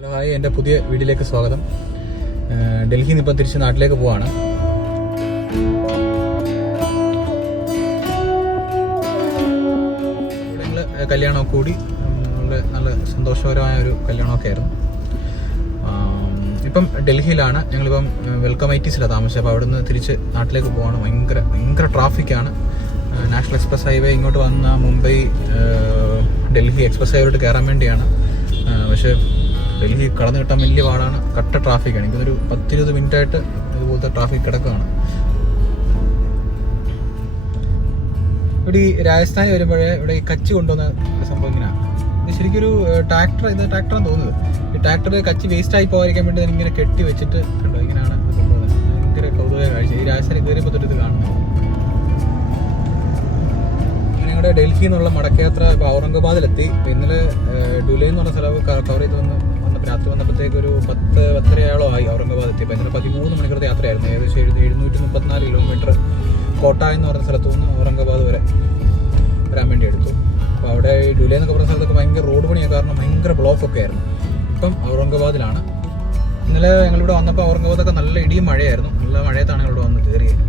Hello hi, എൻ്റെ പുതിയ വീഡിയോയിലേക്ക് സ്വാഗതം. ഡൽഹിയിൽ നിന്ന് ഇപ്പം തിരിച്ച് നാട്ടിലേക്ക് പോവാണ്. ഇവിടെ കല്യാണമൊക്കെ കൂടി നല്ല സന്തോഷകരമായ ഒരു കല്യാണമൊക്കെ ആയിരുന്നു. ഇപ്പം ഡൽഹിയിലാണ്. ഞങ്ങളിപ്പം വെൽക്കം ഐറ്റീസിലാണ് താമസിച്ചത്. അപ്പോൾ അവിടെ നിന്ന് തിരിച്ച് നാട്ടിലേക്ക് പോവാണ്. ഭയങ്കര ട്രാഫിക്കാണ്. നാഷണൽ എക്സ്പ്രസ് ഹൈവേ ഇങ്ങോട്ട് വന്ന മുംബൈ ഡൽഹി എക്സ്പ്രസ് ഹൈവേയിലോട്ട് കയറാൻ വേണ്ടിയാണ്. പക്ഷേ ഡൽഹി കടന്നു കിട്ടാൻ വലിയ പാടാണ്. കട്ട ട്രാഫിക്കാണ്. എനിക്കൊരു 10-20 മിനിറ്റായിട്ട് ഇതുപോലത്തെ ട്രാഫിക് കിടക്കുകയാണ്. ഇവിടെ ഈ രാജസ്ഥാനിൽ വരുമ്പോഴേ ഇവിടെ ഈ കച്ച് കൊണ്ടുവന്ന സംഭവം ഇങ്ങനെയാണ്. ഇത് ശരിക്കൊരു ട്രാക്ടറാണ് തോന്നുന്നത്. ഈ ട്രാക്ടർ കച്ച് വേസ്റ്റ് ആയി പോകാതിരിക്കാൻ വേണ്ടി ഇങ്ങനെ കെട്ടി വെച്ചിട്ട് കണ്ടോ, ഇങ്ങനെയാണ് ഇത് കൊണ്ടുപോകുന്നത്. ഭയങ്കര കൗതുക കാഴ്ച. ഈ രാജസ്ഥാനിൽ കയറിയപ്പോൾ തൊട്ട് ഇത് കാണുന്നത്. ഞങ്ങളുടെ ഡൽഹിയിൽ നിന്നുള്ള മടക്കയാത്ര ഇപ്പോൾ ഔറംഗാബാദിലെത്തി. ഇന്നലെ ഡുലൈ എന്ന് പറഞ്ഞ സ്ഥലം കവർ ചെയ്ത് രാത്രി വന്നപ്പോഴത്തേക്ക് ഒരു 10-10:30 ആയി ഔറംഗാബാദ് എത്തിയപ്പോൾ. ഇന്നലെ 13 മണിക്കൂറത്തെ യാത്രയായിരുന്നു. ഏകദേശം 734 കിലോമീറ്റർ കോട്ട എന്ന് പറയുന്ന സ്ഥലത്തു നിന്ന് ഔറംഗാബാദ് വരെ വരാൻ വേണ്ടി എടുത്തു. അപ്പോൾ അവിടെ ഈ ഡുലൈ എന്നൊക്കെ പറഞ്ഞ സ്ഥലത്തൊക്കെ ഭയങ്കര റോഡ് പണിയാണ് കാരണം ഭയങ്കര ബ്ലോക്കൊക്കെ ആയിരുന്നു. ഇപ്പം ഔറംഗാബാദിലാണ്. ഇന്നലെ ഞങ്ങളിവിടെ വന്നപ്പോൾ ഔറംഗാബാദൊക്കെ നല്ല ഇടിയും മഴയായിരുന്നു. നല്ല മഴയത്താണ് ഞങ്ങളിവിടെ വന്ന് കയറിയത്.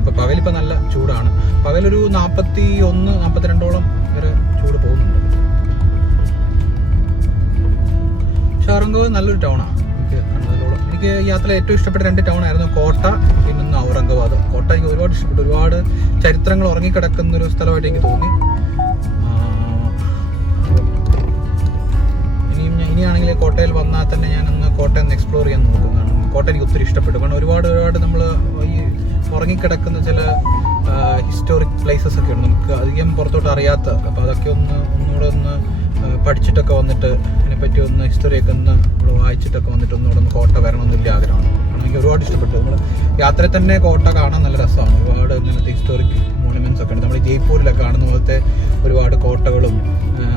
ഇപ്പോൾ പകലിപ്പോൾ നല്ല ചൂടാണ്. പകലൊരു 41-42 വരെ ചൂട് പോകുന്നുണ്ട്. പക്ഷേ ഔറംഗാബാദ് നല്ലൊരു ടൗണാണ്. എനിക്ക് യാത്ര ഏറ്റവും ഇഷ്ടപ്പെട്ട 2 ടൗണായിരുന്നു കോട്ട, പിന്നെ ഔറംഗാബാദ്. കോട്ട എനിക്ക് ഒരുപാട് ഇഷ്ടപ്പെട്ടു. ഒരുപാട് ചരിത്രങ്ങൾ ഉറങ്ങിക്കിടക്കുന്ന ഒരു സ്ഥലമായിട്ട് എനിക്ക് തോന്നി. ഇനിയാണെങ്കിൽ കോട്ടയിൽ വന്നാൽ തന്നെ ഞാനൊന്ന് കോട്ടയം എക്സ്പ്ലോർ ചെയ്യാൻ നോക്കുന്നതാണ്. കോട്ട എനിക്ക് ഒത്തിരി ഇഷ്ടപ്പെട്ടു. കാരണം ഒരുപാട് നമ്മൾ ഈ ഉറങ്ങിക്കിടക്കുന്ന ചില ഹിസ്റ്റോറിക് പ്ലേസസ് ഒക്കെ ഉണ്ട് നമുക്ക് അധികം പുറത്തോട്ട് അറിയാത്ത. അപ്പോൾ അതൊക്കെ ഒന്നുകൂടെ ഒന്ന് പഠിച്ചിട്ടൊക്കെ വന്നിട്ട് അതിനെപ്പറ്റി ഒന്ന് ഹിസ്റ്ററിയൊക്കെ ഒന്ന് നമ്മൾ വായിച്ചിട്ടൊക്കെ വന്നിട്ട് ഒന്നുകൂടെ കോട്ട വരണമെന്നില്ല ആഗ്രഹമാണ്. കാരണം എനിക്ക് ഒരുപാട് ഇഷ്ടപ്പെട്ടു. നമ്മൾ യാത്രയിൽ തന്നെ കോട്ട കാണാൻ നല്ല രസമാണ്. ഒരുപാട് ഇങ്ങനത്തെ ഹിസ്റ്റോറിക് മോണുമെന്റ്സ് ഒക്കെ ഉണ്ട്. നമ്മൾ ജയ്പൂരിലൊക്കെ കാണുന്ന പോലത്തെ ഒരുപാട് കോട്ടകളും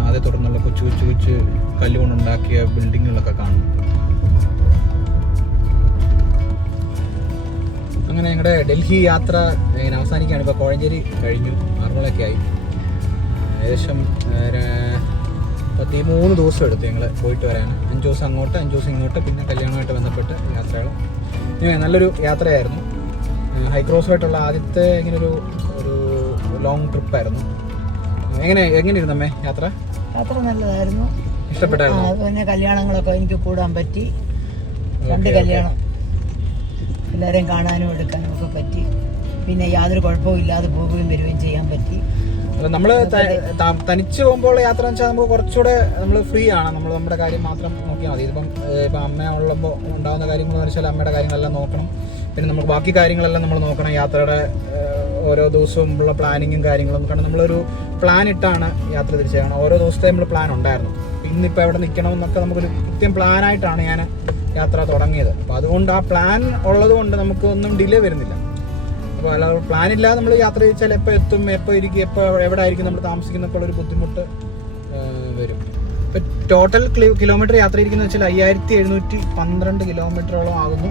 അതേ തുടർന്നുള്ള കൊച്ചു കല്ലുകൊണ്ടുണ്ടാക്കിയ ബിൽഡിങ്ങുകളൊക്കെ കാണും. അങ്ങനെ ഞങ്ങളുടെ ഡൽഹി യാത്ര ഇങ്ങനെ അവസാനിക്കുകയാണ്. ഇപ്പോൾ കോഴഞ്ചേരി കഴിഞ്ഞു, ആറന്മുളയൊക്കെ ആയി. ഏകദേശം 13 ദിവസം എടുത്തു ഞങ്ങൾ പോയിട്ട് വരാൻ. 5 ദിവസം അങ്ങോട്ട്, 5 ദിവസം ഇങ്ങോട്ട്, പിന്നെ കല്യാണമായിട്ട് ബന്ധപ്പെട്ട് യാത്രകൾ. നല്ലൊരു യാത്രയായിരുന്നു. ഹൈക്രോസുമായിട്ടുള്ള ആദ്യത്തെ ഇങ്ങനൊരു ലോങ് ട്രിപ്പായിരുന്നു. എങ്ങനെയിരുന്നു അമ്മേ യാത്ര? യാത്ര നല്ലതായിരുന്നു. ഇഷ്ടപ്പെട്ടായിരുന്നു? പിന്നെ കല്യാണങ്ങളൊക്കെ എനിക്ക് കൂടാൻ പറ്റി. 2 കല്യാണം എല്ലാവരെയും കാണാനും എടുക്കാനും ഒക്കെ പറ്റി. പിന്നെ യാതൊരു കുഴപ്പവും ഇല്ലാതെ പോവുകയും വരികയും ചെയ്യാൻ പറ്റി. നമ്മൾ തനിച്ച് പോകുമ്പോൾ യാത്ര എന്ന് വെച്ചാൽ നമുക്ക് കുറച്ചുകൂടെ നമ്മൾ ഫ്രീ ആണ്. നമ്മൾ നമ്മുടെ കാര്യം മാത്രം നോക്കിയാൽ മതി. ഇപ്പം അമ്മ ഉള്ളപ്പോൾ ഉണ്ടാകുന്ന കാര്യങ്ങൾ എന്ന് വെച്ചാൽ അമ്മയുടെ കാര്യങ്ങളെല്ലാം നോക്കണം. പിന്നെ നമുക്ക് ബാക്കി കാര്യങ്ങളെല്ലാം നമ്മൾ നോക്കണം. യാത്രയുടെ ഓരോ ദിവസവും ഉള്ള പ്ലാനിങ്ങും കാര്യങ്ങളും. കാരണം നമ്മളൊരു പ്ലാൻ ഇട്ടാണ് യാത്ര തിരിച്ചു ചെയ്യണം. ഓരോ ദിവസത്തെ നമ്മൾ പ്ലാൻ ഉണ്ടായിരുന്നു. ഇന്നിപ്പോൾ എവിടെ നിൽക്കണമെന്നൊക്കെ നമുക്കൊരു കൃത്യം പ്ലാനായിട്ടാണ് ഞാൻ യാത്ര തുടങ്ങിയത്. അപ്പോൾ അതുകൊണ്ട് ആ പ്ലാൻ ഉള്ളത് കൊണ്ട് നമുക്ക് ഒന്നും ഡിലേ വരുന്നില്ല. അപ്പോൾ അല്ലാതെ പ്ലാൻ ഇല്ലാതെ നമ്മൾ യാത്ര ചെയ്താൽ എപ്പോൾ എത്തും, എപ്പോൾ ഇരിക്കും, എവിടെ ആയിരിക്കും നമ്മൾ താമസിക്കുന്നപ്പോൾ ഒരു ബുദ്ധിമുട്ട് വരും. ഇപ്പം ടോട്ടൽ കിലോമീറ്റർ യാത്ര ഇരിക്കുന്നത് വെച്ചാൽ 5712 കിലോമീറ്ററോളം ആകുന്നു.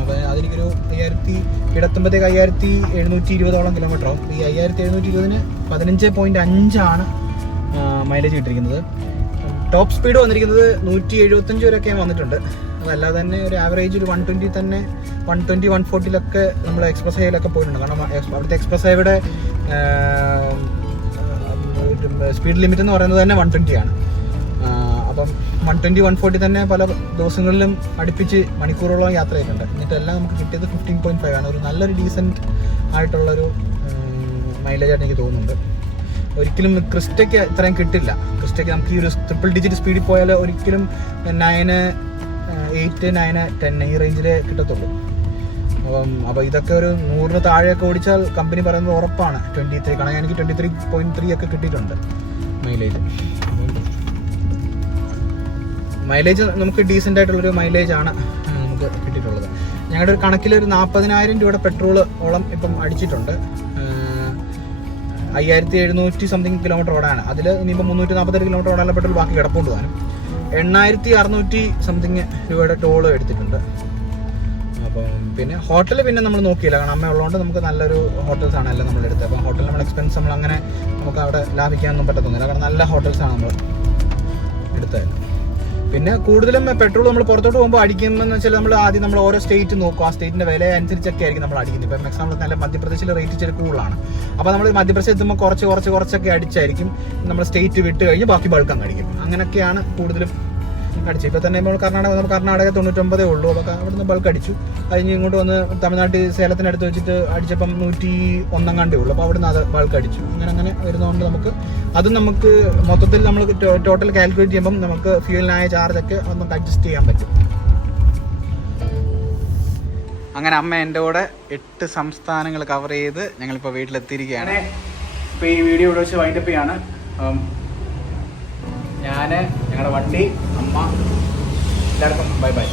അപ്പോൾ അതിലേക്കൊരു 5000 5720 കിലോമീറ്റർ ആവും. ഈ 5720 15.5 മൈലേജ് കിട്ടിയിരിക്കുന്നത്. ടോപ്പ് സ്പീഡ് വന്നിരിക്കുന്നത് 175 വരെയൊക്കെ വന്നിട്ടുണ്ട്. അതല്ലാതെ തന്നെ ഒരു ആവറേജ് ഒരു 120 തന്നെ 120-140 നമ്മൾ എക്സ്പ്രസ് ഹൈവേയിലൊക്കെ പോയിട്ടുണ്ട്. കാരണം അവിടുത്തെ എക്സ്പ്രസ് ഹൈവേയുടെ സ്പീഡ് ലിമിറ്റ് എന്ന് പറയുന്നത് തന്നെ 120 ആണ്. അപ്പം 120-140 തന്നെ പല ദിവസങ്ങളിലും അടുപ്പിച്ച് മണിക്കൂറോളം യാത്ര ചെയ്തിട്ടുണ്ട്. എന്നിട്ടെല്ലാം നമുക്ക് കിട്ടിയത് 15.5 ആണ്. ഒരു നല്ലൊരു ഡീസൻറ്റ് ആയിട്ടുള്ളൊരു മൈലേജായിട്ട് എനിക്ക് തോന്നുന്നുണ്ട്. ഒരിക്കലും ക്രിസ്റ്റയ്ക്ക് ഇത്രയും കിട്ടില്ല. ക്രിസ്റ്റയ്ക്ക് നമുക്ക് ഈ ഒരു ട്രിപ്പിൾ ഡിജിറ്റ് സ്പീഡിൽ പോയാൽ ഒരിക്കലും 9, 8, 9, 10 ഈ റേഞ്ചിലേ കിട്ടത്തുള്ളൂ. അപ്പോൾ ഇതൊക്കെ ഒരു 100 താഴെയൊക്കെ ഓടിച്ചാൽ കമ്പനി പറയുന്നത് ഉറപ്പാണ് 23. കാരണം എനിക്ക് 23.3 ഒക്കെ കിട്ടിയിട്ടുണ്ട് മൈലേജ് നമുക്ക് ഡീസൻ്റ് ആയിട്ടുള്ളൊരു മൈലേജാണ് നമുക്ക് കിട്ടിയിട്ടുള്ളത്. ഞങ്ങളുടെ ഒരു കണക്കിലൊരു 40,000 രൂപയുടെ പെട്രോൾ ഓളം ഇപ്പം അടിച്ചിട്ടുണ്ട്. 5700 സംതിങ് കിലോമീറ്റർ ഓടാണ്. അതിൽ ഇനിയിപ്പോൾ 348 കിലോമീറ്റർ ഓടാനുള്ള പെട്രോൾ ബാക്കി കിടപ്പുണ്ട് താനും. 8600 സംതിങ് രൂപയുടെ ടോള് എടുത്തിട്ടുണ്ട്. അപ്പം പിന്നെ ഹോട്ടൽ പിന്നെ നമ്മൾ നോക്കിയില്ല. കാരണം അമ്മ ഉള്ളതുകൊണ്ട് നമുക്ക് നല്ലൊരു ഹോട്ടൽസാണ് എല്ലാം നമ്മൾ എടുത്തത്. അപ്പം ഹോട്ടലിൽ നമ്മൾ എക്സ്പെൻസ് നമ്മൾ അങ്ങനെ നമുക്ക് അവിടെ ലാഭിക്കാനൊന്നും പറ്റത്തൊന്നുമില്ല. കാരണം നല്ല ഹോട്ടൽസാണ് നമ്മൾ എടുത്തത്. പിന്നെ കൂടുതലും പെട്രോൾ നമ്മൾ പുറത്തോട്ട് പോകുമ്പോൾ അടിക്കുമെന്ന് വെച്ചാൽ ആദ്യം നമ്മൾ ഓരോ സ്റ്റേറ്റ് നോക്കും, ആ സ്റ്റേറ്റിന്റെ വില അനുസരിച്ചൊക്കെ ആയിരിക്കും നമ്മൾ അടിക്കുന്നത്. ഇപ്പം എക്സാമ്പിൾ നല്ല മധ്യപ്രദേശിലെ റേറ്റ് ഇച്ചിരി കൂടുതലാണ്. അപ്പോൾ നമ്മൾ മധ്യപ്രദേശ് എത്തുമ്പോൾ കുറച്ചൊക്കെ അടിച്ചായിരിക്കും നമ്മൾ സ്റ്റേറ്റ് വിട്ട് കഴിഞ്ഞ് ബാക്കി ബൾക്ക് അങ്ങ് അടിക്കും. അങ്ങനെയൊക്കെയാണ് കൂടുതലും അടിച്ചു. ഇപ്പോൾ തന്നെ നമ്മൾ കർണാടക 99 ഉള്ളൂ. അപ്പോൾ അവിടുന്ന് ബൾക്ക് അടിച്ചു. കഴിഞ്ഞ് ഇങ്ങോട്ട് വന്ന് തമിഴ്നാട്ടിൽ സേലത്തിനടുത്ത് വെച്ചിട്ട് അടിച്ചപ്പം 101 ഉള്ളൂ. അപ്പോൾ അവിടുന്ന് അത് ബൾക്ക് അടിച്ചു. അങ്ങനെ വരുന്നതുകൊണ്ട് നമുക്ക് മൊത്തത്തിൽ നമ്മൾ ടോട്ടൽ കാൽക്കുലേറ്റ് ചെയ്യുമ്പം നമുക്ക് ഫ്യൂവലിനായ ചാർജൊക്കെ നമുക്ക് അഡ്ജസ്റ്റ് ചെയ്യാൻ പറ്റും. അങ്ങനെ അമ്മ എൻ്റെ കൂടെ 8 സംസ്ഥാനങ്ങൾ കവർ ചെയ്ത് ഞങ്ങളിപ്പോൾ വീട്ടിലെത്തിയിരിക്കുകയാണ്. ഇപ്പോൾ ഈ വീഡിയോ ഇവിടെ വെച്ച് വൈൻഡപ്പ് ചെയ്യാണ്. ഞാൻ, ഞങ്ങളുടെ വണ്ടി, അമ്മ, എല്ലാവർക്കും ബൈ ബൈ.